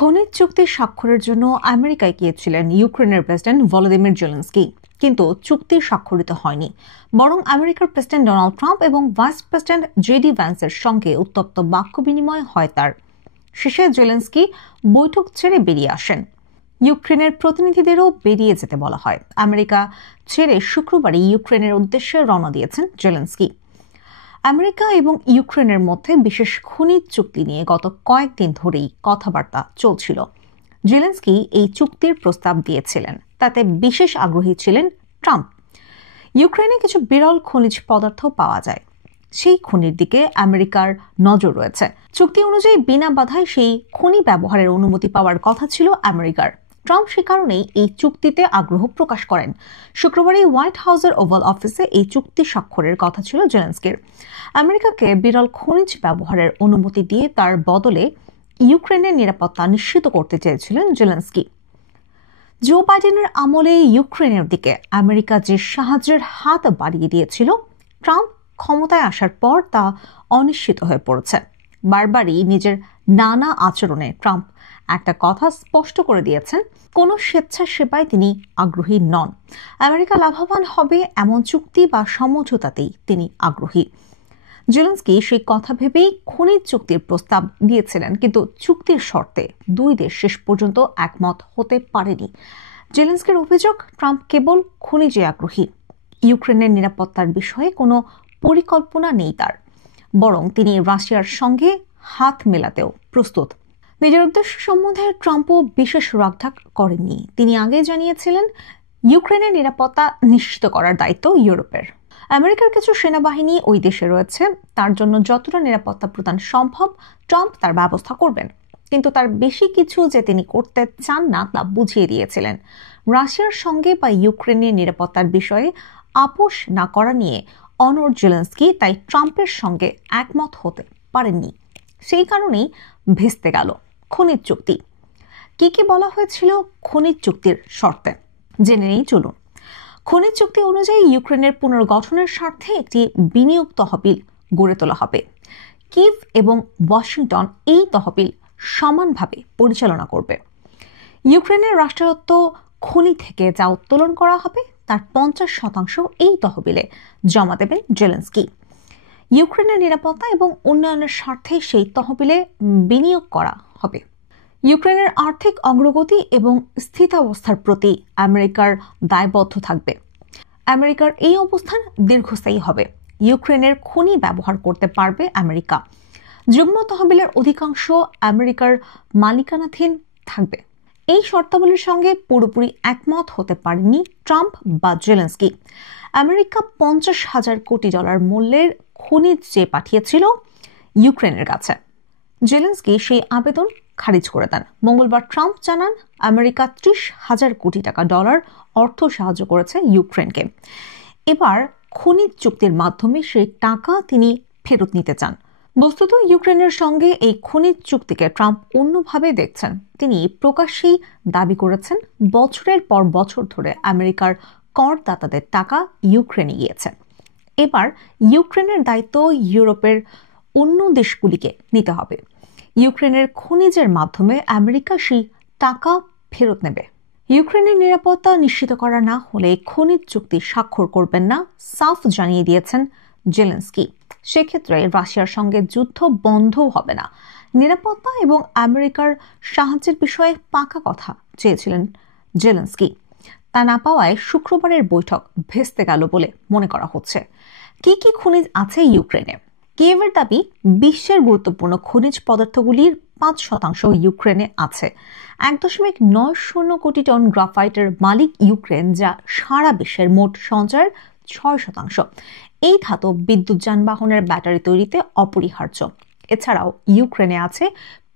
খনিজ চুক্তি স্বাক্ষরের জন্য আমেরিকায় গিয়েছিলেন ইউক্রেনের প্রেসিডেন্ট ভলোদিমির জেলেনস্কি, কিন্তু চুক্তি স্বাক্ষরিত হয়নি। বরং আমেরিকার প্রেসিডেন্ট ডোনাল্ড ট্রাম্প এবং ভাইস প্রেসিডেন্ট জেডি ভ্যান্সের সঙ্গে উত্তপ্ত বাক্য বিনিময় হয় তার। শেষে জেলেনস্কি বৈঠক ছেড়ে বেরিয়ে আসেন। ইউক্রেনের প্রতিনিধিদেরও বেরিয়ে যেতে বলা হয়। আমেরিকা ছেড়ে শুক্রবারই ইউক্রেনের উদ্দেশ্যে রওনা দিয়েছেন জেলেনস্কি। আমেরিকা এবং ইউক্রেনের মধ্যে বিশেষ খনিজ চুক্তি নিয়ে গত কয়েকদিন ধরেই কথাবার্তা চলছিল। জেলেনস্কি এই চুক্তির প্রস্তাব দিয়েছিলেন, তাতে বিশেষ আগ্রহী ছিলেন ট্রাম্প। ইউক্রেনে কিছু বিরল খনিজ পদার্থ পাওয়া যায়, সেই খনির দিকে আমেরিকার নজর রয়েছে। চুক্তি অনুযায়ী বিনা বাধায় সেই খনি ব্যবহারের অনুমতি পাওয়ার কথা ছিল আমেরিকার। ট্রাম্প সে কারণেই এই চুক্তিতে আগ্রহ প্রকাশ করেন। শুক্রবারই হোয়াইট হাউসের ওভাল অফিসে এই চুক্তি স্বাক্ষরের কথা ছিল জেলেনস্কির। আমেরিকাকে বিরল খনিজ ব্যবহারের অনুমতি দিয়ে তার বদলে ইউক্রেনের নিরাপত্তা নিশ্চিত করতে চেয়েছিলেন জেলেনস্কি। জো বাইডেনের আমলে ইউক্রেনের দিকে আমেরিকা যে সাহায্যের হাত বাড়িয়ে দিয়েছিল, ট্রাম্প ক্ষমতায় আসার পর তা অনিশ্চিত হয়ে পড়েছে। বারবারই নিজের নানা আচরণে ট্রাম্প একটা কথা স্পষ্ট করে দিয়েছেন, কোনো স্বেচ্ছাসেবায় তিনি আগ্রহী নন। আমেরিকা লাভবান হবে এমন চুক্তি বা সমঝোতাতেই তিনি আগ্রহী। জেলেনস্কি সেই কথা ভেবেই খনিজ চুক্তির প্রস্তাব দিয়েছিলেন, কিন্তু চুক্তির শর্তে দুই দেশ শেষ পর্যন্ত একমত হতে পারেনি। জেলেনস্কির অভিযোগ, ট্রাম্প কেবল খনিজে আগ্রহী, ইউক্রেনের নিরাপত্তার বিষয়ে কোনো পরিকল্পনা নেই তার। বরং তিনি রাশিয়ার সঙ্গে হাত মেলাতেও প্রস্তুত। নিজের উদ্দেশ্য সম্বন্ধে ট্রাম্পও বিশেষ রাগঢাক করেননি। তিনি আগে জানিয়েছিলেন, ইউক্রেনের নিরাপত্তা নিশ্চিত করার দায়িত্ব ইউরোপের। আমেরিকার কিছু সেনাবাহিনী ওই দেশে রয়েছে, তার জন্য যতটা নিরাপত্তা প্রদান সম্ভব ট্রাম্প তার ব্যবস্থা করবেন। কিন্তু তার বেশি কিছু যে তিনি করতে চান না তা বুঝিয়ে দিয়েছিলেন। রাশিয়ার সঙ্গে বা ইউক্রেনের নিরাপত্তার বিষয়ে আপোষ না করা নিয়ে অনড় জেলেনস্কি তাই ট্রাম্পের সঙ্গে একমত হতে পারেননি। সেই কারণেই ভেস্তে গেল খনিজ চুক্তি। কি কি বলা হয়েছিল খনিজ চুক্তির শর্তে জেনে নেই চলুন। খনিজ চুক্তি অনুযায়ী ইউক্রেনের পুনর্গঠনের স্বার্থে একটি বিনিয়োগ তহবিল গড়ে তোলা হবে। কিভ এবং ওয়াশিংটন এই তহবিল সমানভাবে পরিচালনা করবে। ইউক্রেনের রাষ্ট্রায়ত্ত খনি থেকে যা উত্তোলন করা হবে তার 50% এই তহবিলে জমা দেবেন জেলেনস্কি। ইউক্রেনের নিরাপত্তা এবং উন্নয়নের স্বার্থে সেই তহবিলে বিনিয়োগ করা হবে। ইউক্রেনের আর্থিক অগ্রগতি এবং স্থিতাবস্থার প্রতি আমেরিকার দায়বদ্ধ থাকবে। আমেরিকার এই অবস্থান দীর্ঘস্থায়ী হবে। ইউক্রেনের খনি ব্যবহার করতে পারবে আমেরিকা। যুগ্ম তহবিলের অধিকাংশ আমেরিকার মালিকানাধীন থাকবে। এই শর্তাবলীর সঙ্গে পুরোপুরি একমত হতে পারেনি ট্রাম্প বা জেলেনস্কি। আমেরিকা $50,000 কোটি মূল্যের খনিজ যে পাঠিয়েছিল ইউক্রেনের কাছে, জেলেনস্কি সেই আবেদন খারিজ করে দেন। মঙ্গলবার ট্রাম্প জানান, আমেরিকা $30,000 কোটি অর্থ সাহায্য করেছে ইউক্রেনকে। এবার খনিজ চুক্তির মাধ্যমে সেই টাকা তিনি ফেরত নিতে চান। বস্তুত ইউক্রেনের সঙ্গে এই খনিজ চুক্তিকে ট্রাম্প অন্যভাবে দেখছেন। তিনি প্রকাশ্যেই দাবি করেছেন, বছরের পর বছর ধরে আমেরিকার করদাতাদের টাকা ইউক্রেনে গিয়েছে। এবার ইউক্রেনের দায়িত্ব ইউরোপের অন্য দেশগুলিকে নিতে হবে। ইউক্রেনের খনিজের মাধ্যমে আমেরিকা সেই টাকা ফেরত নেবে। ইউক্রেনের নিরাপত্তা নিশ্চিত করা না হলে খনিজ চুক্তি স্বাক্ষর করবেন না, সাফ জানিয়ে দিয়েছেন জেলেনস্কি। সেক্ষেত্রে রাশিয়ার সঙ্গে যুদ্ধ বন্ধও হবে না। নিরাপত্তা এবং আমেরিকার সাহায্যের বিষয়ে পাকা কথা চেয়েছিলেন জেলেনস্কি। তা না পাওয়ায় শুক্রবারের বৈঠক ভেস্তে গেল বলে মনে করা হচ্ছে। কি কি খনিজ আছে ইউক্রেনে? কিয়েভের দাবি, বিশ্বের গুরুত্বপূর্ণ খনিজ পদার্থগুলির 5% ইউক্রেনে আছে। 1.90 কোটি টন গ্রাফাইটের মালিক ইউক্রেন, যা সারা বিশ্বের মোট সঞ্চয়ের 6%। এই ধাতু বিদ্যুৎ যানবাহনের ব্যাটারি তৈরিতে অপরিহার্য। এছাড়াও ইউক্রেনে আছে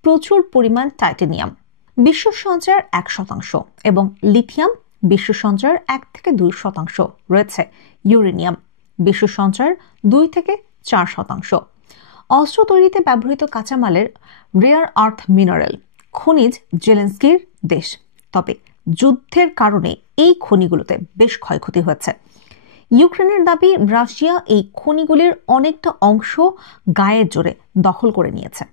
প্রচুর পরিমাণ টাইটানিয়াম, বিশ্ব সঞ্চয়ের 1%, এবং লিথিয়াম, বিশ্ব সঞ্চয়ের 1 থেকে 2%। রয়েছে ইউরেনিয়াম, বিশ্ব সঞ্চয়ের 2 থেকে 4%। অস্ত্র তৈরিতে ব্যবহৃত কাঁচামালের রেয়ার আর্থ মিনারেল খনিজ জেলেনস্কির দেশ। তবে যুদ্ধের কারণে এই খনিগুলোতে বেশ ক্ষয়ক্ষতি হয়েছে। ইউক্রেনের দাবি, রাশিয়া এই খনিগুলির অনেকটা অংশ গায়ের জোরে দখল করে নিয়েছে।